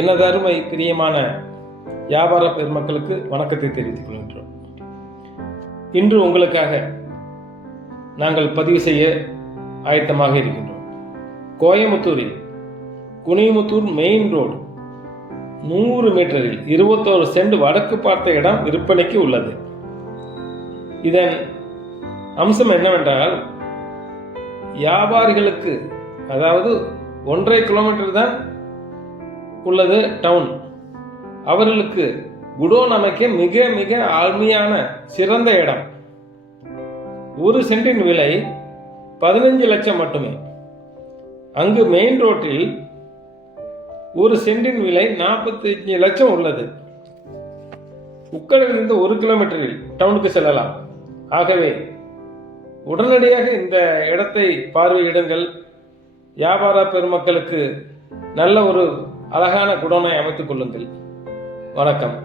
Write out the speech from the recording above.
எனது அருமை பிரியமான வியாபார பெருமக்களுக்கு வணக்கத்தை தெரிவித்துக் கொள்கின்றோம். இன்று உங்களுக்காக நாங்கள் பதிவு செய்ய ஆயத்தமாக இருக்கின்றோம். கோயமுத்தூரில் குனிமுத்தூர் மெயின் ரோடு 100 மீட்டரில் 21 சென்ட் வடக்கு பார்த்த இடம் விற்பனைக்கு உள்ளது. இதன் அம்சம் என்னவென்றால், வியாபாரிகளுக்கு, அதாவது 1.5 கிலோமீட்டர் தான் உள்ளது டவுன், அவர்களுக்கு குடோன் அமைக்க மிக மிக அருமையான சிறந்த இடம். 1 சென்டின் விலை 15 லட்சம் மட்டுமே. அங்கு மெயின் ரோட்டில் 1 சென்டின் விலை 45 லட்சம் உள்ளது. உக்கடையிலிருந்து 1 கிலோமீட்டரில் டவுனுக்கு செல்லலாம். ஆகவே உடனடியாக இந்த இடத்தை பார்வையிடுங்கள். வியாபார பெருமக்களுக்கு நல்ல ஒரு அழகான குடோனை அமைத்துக் கொள்ளுங்கள். வணக்கம்.